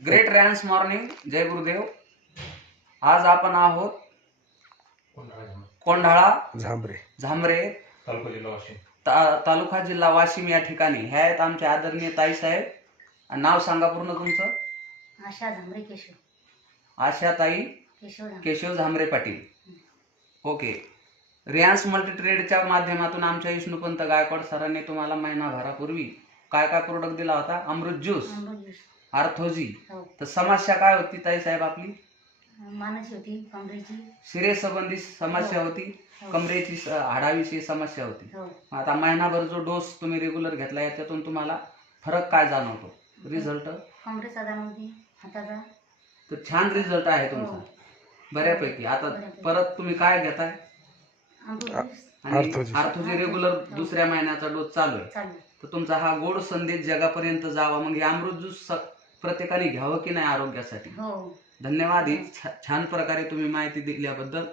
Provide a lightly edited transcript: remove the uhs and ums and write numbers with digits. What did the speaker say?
Great रॅन्स morning. जय गुरुदेव. आज आपण आहोत कोंढाळा झांबरे तालुका जिल्हा वाशिम या ठिकाणी. हे आहेत आमचे आदरणीय ताई साहेब. नाव सांगा पूर्ण तुमचं. आशा झांबरे केशव. आशाताई केशव झांबरे पाटील. ओके. रियांस मल्टी ट्रेडच्या माध्यमातून आमच्या विष्णुपंत गायकवाड सरांनी तुम्हाला महिनाभरापूर्वी काय काय प्रोडक्ट दिला होता? अमृत ज्यूस, आर्थोजी. तर समस्या काय होती ताई साहेब आपली? मानस होती, कमरेची शिरेसंबंधी समस्या होती, कमरेची हाडाविषयी समस्या होती. आता महिनाभर जो डोस तुम्ही रेग्युलर घेतला याच्यातून तुम्हाला फरक काय जाणवतो? रिझल्ट कमरेचा जाणवती, हाताचा. तर छान रिझल्ट आहे तुमचा बऱ्यापैकी. आता परत तुम्ही काय घेताय? आणि आर्थोजी रेग्युलर दुसऱ्या महिन्याचा डोस चालू आहे. तर तुमचा हा गोड संदेश जगापर्यंत जावा. मग हे अमृत ज्यूस प्रत्येकाने घ्यावं की नाही आरोग्यासाठी? धन्यवाद. ही छान प्रकारे तुम्ही माहिती दिल्याबद्दल.